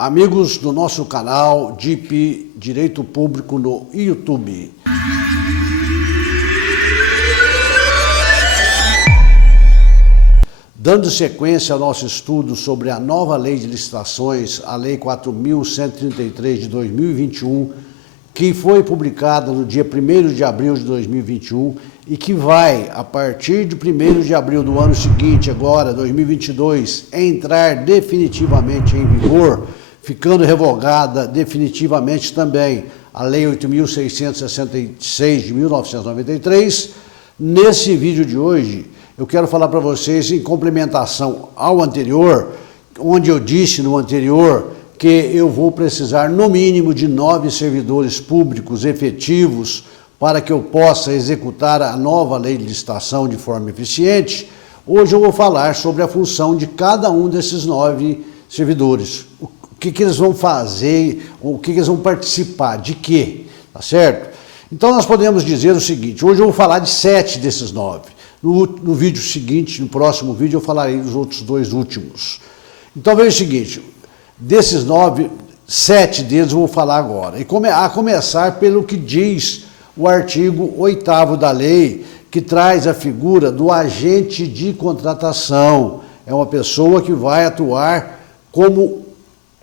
Amigos do nosso canal DIP Direito Público no YouTube. Dando sequência ao nosso estudo sobre a nova lei de licitações, a Lei 4.133 de 2021, que foi publicada no dia 1º de abril de 2021 e que vai, a partir de 1º de abril do ano seguinte, agora, 2022, entrar definitivamente em vigor, ficando revogada definitivamente também a Lei 8.666 de 1993. Nesse vídeo de hoje, eu quero falar para vocês, em complementação ao anterior, onde eu disse no anterior que eu vou precisar, no mínimo, de 9 servidores públicos efetivos para que eu possa executar a nova lei de licitação de forma eficiente. Hoje eu vou falar sobre a função de cada um desses 9 servidores. O que eles vão fazer, o que eles vão participar, de quê, tá certo? Então nós podemos dizer o seguinte, hoje eu vou falar de 7 desses 9. No vídeo seguinte, no próximo vídeo, eu falarei dos outros 2 últimos. Então veja o seguinte, desses 9, 7 deles eu vou falar agora. E a começar pelo que diz o artigo 8º da lei, que traz a figura do agente de contratação. É uma pessoa que vai atuar como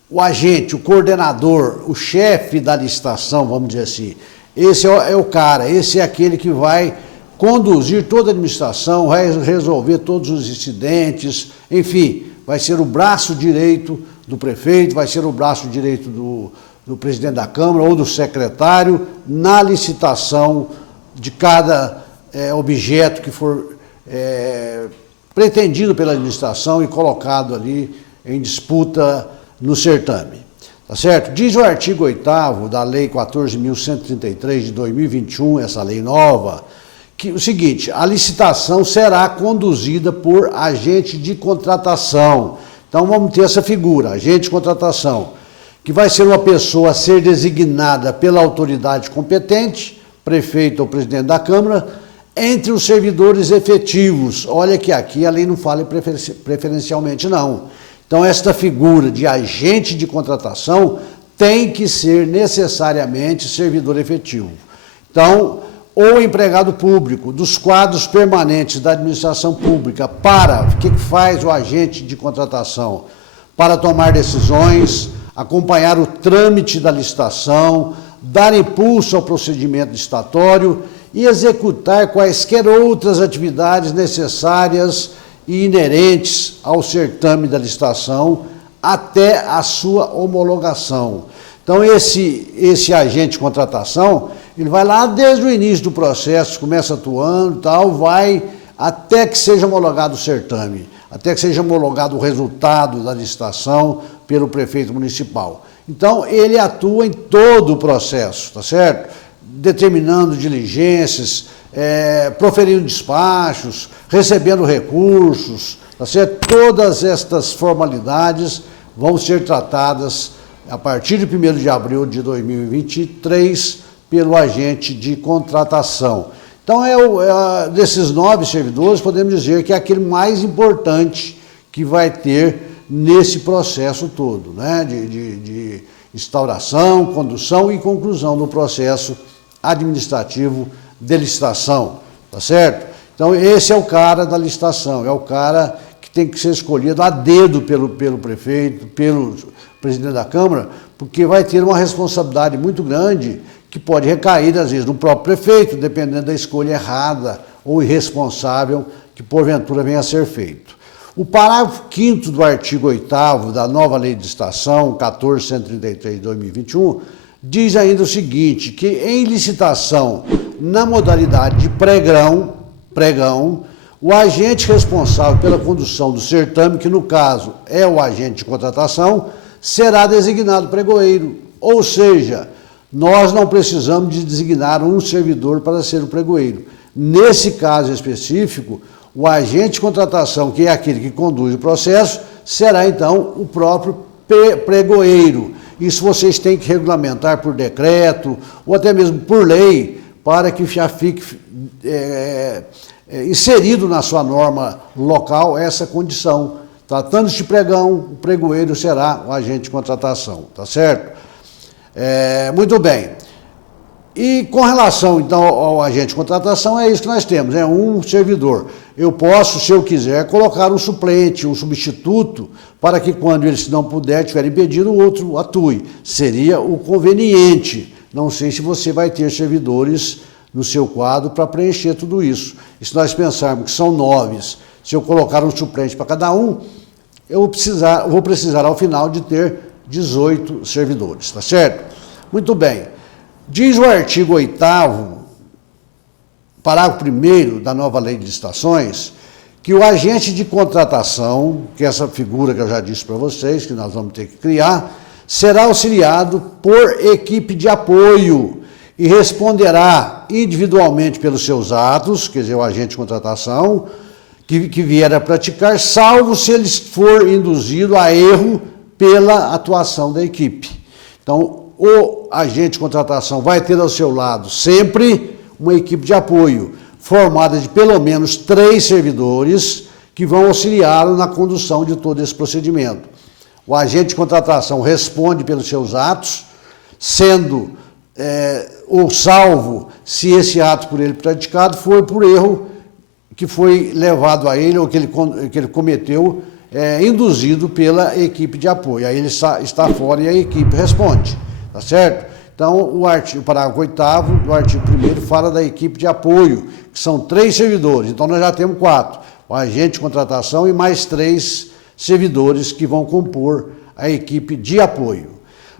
o agente, o coordenador, o chefe da licitação, vamos dizer assim. Esse é o cara, esse é aquele que vai conduzir toda a administração, vai resolver todos os incidentes, enfim, vai ser o braço direito do prefeito, vai ser o braço direito do presidente da Câmara ou do secretário na licitação de cada objeto que for pretendido pela administração e colocado ali em disputa no certame. Tá certo? Diz o artigo 8º da Lei 14.133 de 2021, essa lei nova, que o seguinte, a licitação será conduzida por agente de contratação. Então vamos ter essa figura, agente de contratação, que vai ser uma pessoa a ser designada pela autoridade competente, prefeito ou presidente da Câmara, entre os servidores efetivos. Olha que aqui a lei não fala preferencialmente não. Então esta figura de agente de contratação tem que ser necessariamente servidor efetivo. Então, ou empregado público, dos quadros permanentes da administração pública, o que faz o agente de contratação? Para tomar decisões, acompanhar o trâmite da licitação, dar impulso ao procedimento licitatório e executar quaisquer outras atividades necessárias e inerentes ao certame da licitação até a sua homologação. Então, esse agente de contratação, ele vai lá desde o início do processo, começa atuando, tal, vai até que seja homologado o certame, até que seja homologado o resultado da licitação pelo prefeito municipal. Então, ele atua em todo o processo, tá certo? Determinando diligências, proferindo despachos, recebendo recursos, tá certo? Todas estas formalidades vão ser tratadas a partir de 1º de abril de 2023 pelo agente de contratação. Então, desses 9 servidores, podemos dizer que é aquele mais importante que vai ter nesse processo todo, né? de instauração, condução e conclusão do processo administrativo de licitação, tá certo? Então, esse é o cara da licitação, é o cara que tem que ser escolhido a dedo pelo prefeito, pelo presidente da Câmara, porque vai ter uma responsabilidade muito grande que pode recair, às vezes, no próprio prefeito, dependendo da escolha errada ou irresponsável que, porventura, venha a ser feito. O parágrafo 5º do artigo 8º da nova lei de licitação, 14.133 de 2021, diz ainda o seguinte, que em licitação na modalidade de pregão, o agente responsável pela condução do certame, que no caso é o agente de contratação, será designado pregoeiro, ou seja, nós não precisamos de designar um servidor para ser o pregoeiro. Nesse caso específico, o agente de contratação, que é aquele que conduz o processo, será então o próprio pregoeiro. Isso vocês têm que regulamentar por decreto ou até mesmo por lei, para que já fique inserido na sua norma local essa condição Tratando-se de pregão, o pregoeiro será o agente de contratação, tá certo? Muito bem. E com relação, então, ao agente de contratação, é isso que nós temos, é um servidor. Eu posso, se eu quiser, colocar um suplente, um substituto, para que quando ele se não puder, estiver impedido, o outro atue. Seria o conveniente. Não sei se você vai ter servidores no seu quadro para preencher tudo isso. E se nós pensarmos que são 9, se eu colocar um suplente para cada um, eu vou precisar ao final de ter 18 servidores, tá certo? Muito bem. Diz o artigo 8º, parágrafo 1º da nova lei de licitações, que o agente de contratação, que é essa figura que eu já disse para vocês, que nós vamos ter que criar, será auxiliado por equipe de apoio e responderá individualmente pelos seus atos, quer dizer, o agente de contratação, que vier a praticar, salvo se ele for induzido a erro pela atuação da equipe. Então, o agente de contratação vai ter ao seu lado sempre uma equipe de apoio, formada de pelo menos 3 servidores que vão auxiliá-lo na condução de todo esse procedimento. O agente de contratação responde pelos seus atos, sendo ou salvo se esse ato por ele praticado foi por erro que foi levado a ele ou que ele cometeu, induzido pela equipe de apoio. Aí ele está fora e a equipe responde. Tá certo? Então, o parágrafo 8º do artigo 1º fala da equipe de apoio, que são 3 servidores. Então, nós já temos 4. O agente de contratação e mais 3 servidores que vão compor a equipe de apoio.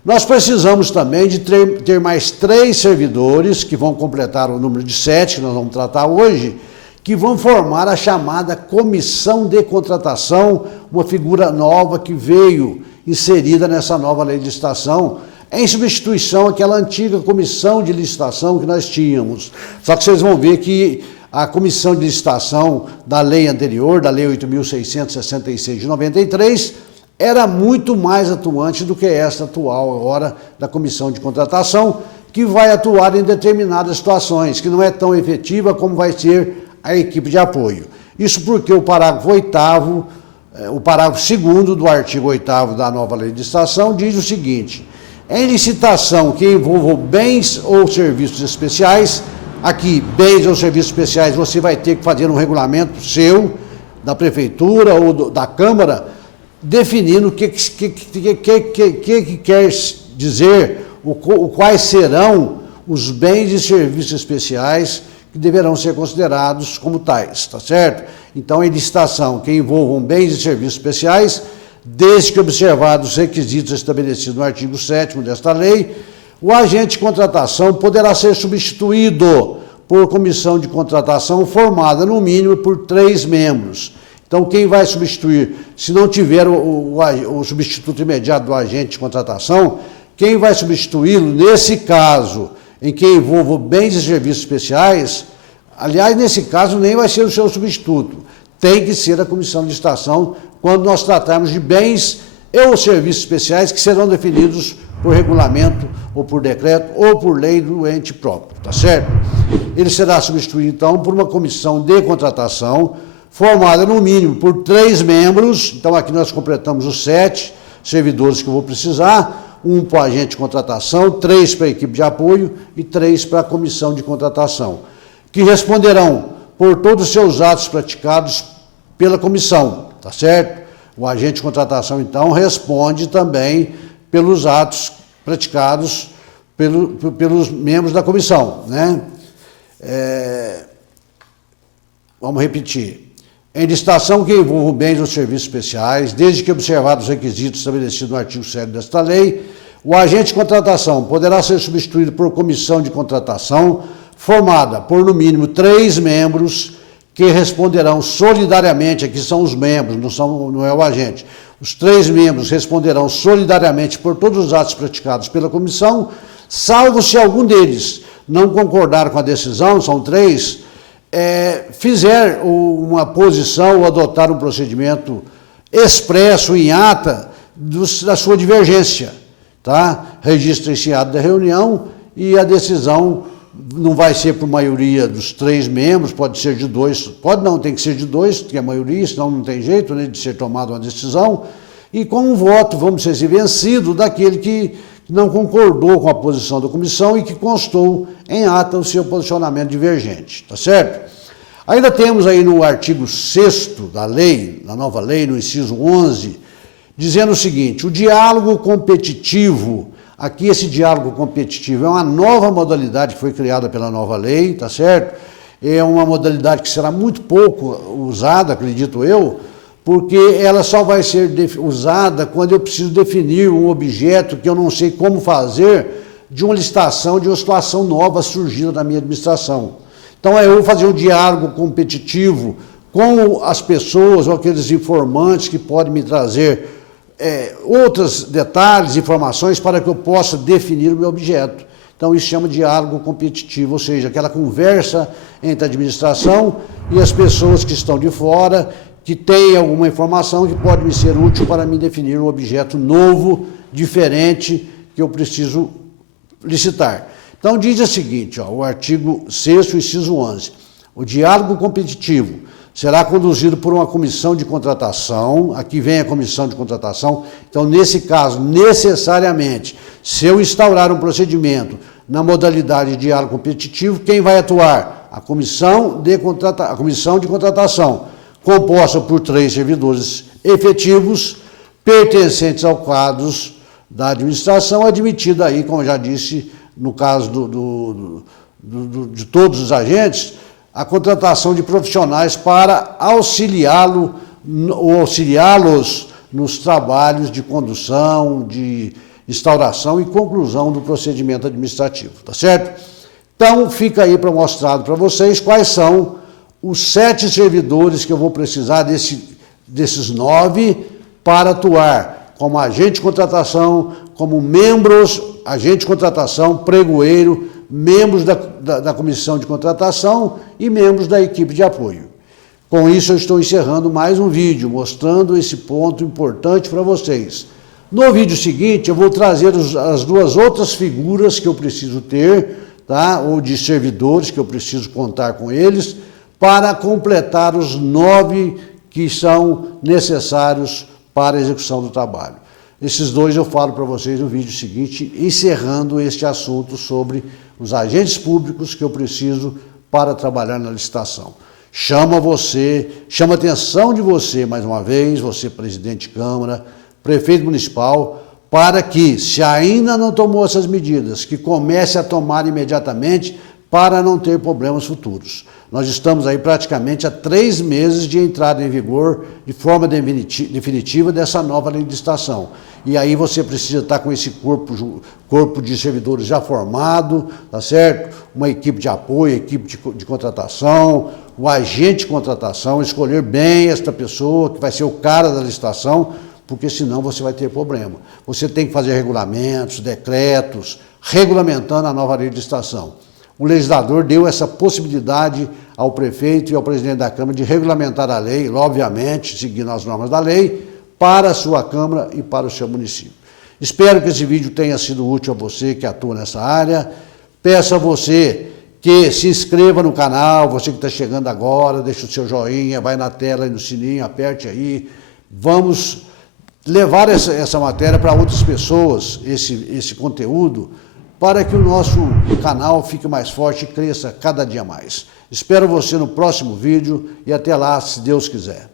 Nós precisamos também de ter mais 3 servidores, que vão completar o número de 7, que nós vamos tratar hoje, que vão formar a chamada comissão de contratação, uma figura nova que veio inserida nessa nova lei de licitação, em substituição àquela antiga comissão de licitação que nós tínhamos. Só que vocês vão ver que a comissão de licitação da lei anterior, da lei 8.666 de 93, era muito mais atuante do que esta atual agora da comissão de contratação, que vai atuar em determinadas situações, que não é tão efetiva como vai ser a equipe de apoio. Isso porque o parágrafo 8º, o parágrafo 2º do artigo 8º da nova lei de licitação diz o seguinte: em licitação que envolva bens ou serviços especiais, aqui, bens ou serviços especiais, você vai ter que fazer um regulamento seu, da prefeitura ou da Câmara, definindo o que quer dizer, quais serão os bens e serviços especiais que deverão ser considerados como tais, tá certo? Então, em licitação que envolvam bens e serviços especiais, desde que observados os requisitos estabelecidos no artigo 7º desta lei, o agente de contratação poderá ser substituído por comissão de contratação formada, no mínimo, por 3 membros. Então, quem vai substituir, se não tiver o substituto imediato do agente de contratação, quem vai substituí-lo, nesse caso, em que envolva bens e serviços especiais, aliás, nesse caso, nem vai ser o seu substituto, tem que ser a comissão de licitação, quando nós tratarmos de bens ou serviços especiais que serão definidos por regulamento, ou por decreto, ou por lei do ente próprio, tá certo? Ele será substituído, então, por uma comissão de contratação, formada, no mínimo, por 3 membros, então aqui nós completamos os 7 servidores que eu vou precisar, 1 para o agente de contratação, 3 para a equipe de apoio e 3 para a comissão de contratação, que responderão por todos os seus atos praticados pela comissão, tá certo? O agente de contratação, então, responde também pelos atos praticados pelos membros da comissão, né? Vamos repetir. Em licitação que envolva bens ou serviços especiais, desde que observados os requisitos estabelecidos no artigo 7º desta lei, o agente de contratação poderá ser substituído por comissão de contratação formada por, no mínimo, 3 membros que responderão solidariamente, aqui são os membros, não é o agente. Os 3 membros responderão solidariamente por todos os atos praticados pela comissão, salvo se algum deles não concordar com a decisão, são 3, fizer uma posição ou adotar um procedimento expresso em ata da sua divergência, tá? Registra esse ato da reunião e a decisão não vai ser por maioria dos 3 membros, pode ser de 2, pode não, tem que ser de 2, que é a maioria, senão não tem jeito, né, de ser tomada uma decisão, e com um voto, vamos dizer assim, vencido daquele que não concordou com a posição da comissão e que constou em ata o seu posicionamento divergente, tá certo? Ainda temos aí no artigo 6º da lei, na nova lei, no inciso 11, dizendo o seguinte: o diálogo competitivo, aqui esse diálogo competitivo é uma nova modalidade que foi criada pela nova lei, tá certo? É uma modalidade que será muito pouco usada, acredito eu, porque ela só vai ser usada quando eu preciso definir um objeto que eu não sei como fazer de uma licitação, de uma situação nova surgida na minha administração. Então, eu vou fazer um diálogo competitivo com as pessoas ou aqueles informantes que podem me trazer outros detalhes, informações para que eu possa definir o meu objeto. Então, isso chama de diálogo competitivo, ou seja, aquela conversa entre a administração e as pessoas que estão de fora, que têm alguma informação que pode me ser útil para me definir um objeto novo, diferente, que eu preciso licitar. Então, diz o seguinte, ó, o artigo 6º, inciso 11, o diálogo competitivo será conduzido por uma comissão de contratação, aqui vem a comissão de contratação, então, nesse caso, necessariamente, se eu instaurar um procedimento na modalidade de diálogo competitivo, quem vai atuar? A comissão de contratação, composta por 3 servidores efetivos, pertencentes ao quadro da administração, admitida aí, como já disse, no caso de todos os agentes, a contratação de profissionais para auxiliá-los nos trabalhos de condução, de instauração e conclusão do procedimento administrativo, tá certo? Então, fica aí para mostrado para vocês quais são os 7 servidores que eu vou precisar desses 9 para atuar como agente de contratação, como membros, agente de contratação, pregoeiro, membros da comissão de contratação e membros da equipe de apoio. Com isso, eu estou encerrando mais um vídeo, mostrando esse ponto importante para vocês. No vídeo seguinte, eu vou trazer as 2 outras figuras que eu preciso ter, tá? Ou de servidores que eu preciso contar com eles, para completar os 9 que são necessários para a execução do trabalho. Esses 2 eu falo para vocês no vídeo seguinte, encerrando este assunto sobre os agentes públicos que eu preciso para trabalhar na licitação. Chama a atenção de você, mais uma vez, você presidente de Câmara, prefeito municipal, para que, se ainda não tomou essas medidas, que comece a tomar imediatamente para não ter problemas futuros. Nós estamos aí praticamente há 3 meses de entrada em vigor de forma definitiva dessa nova legislação. E aí você precisa estar com esse corpo de servidores já formado, tá certo? Uma equipe de apoio, equipe de contratação, o agente de contratação, escolher bem esta pessoa que vai ser o cara da licitação, porque senão você vai ter problema. Você tem que fazer regulamentos, decretos, regulamentando a nova legislação. O legislador deu essa possibilidade ao prefeito e ao presidente da Câmara de regulamentar a lei, obviamente, seguindo as normas da lei, para a sua Câmara e para o seu município. Espero que esse vídeo tenha sido útil a você que atua nessa área. Peço a você que se inscreva no canal, você que está chegando agora, deixa o seu joinha, vai na tela e no sininho, aperte aí. Vamos levar essa matéria para outras pessoas, esse conteúdo, para que o nosso canal fique mais forte e cresça cada dia mais. Espero você no próximo vídeo e até lá, se Deus quiser.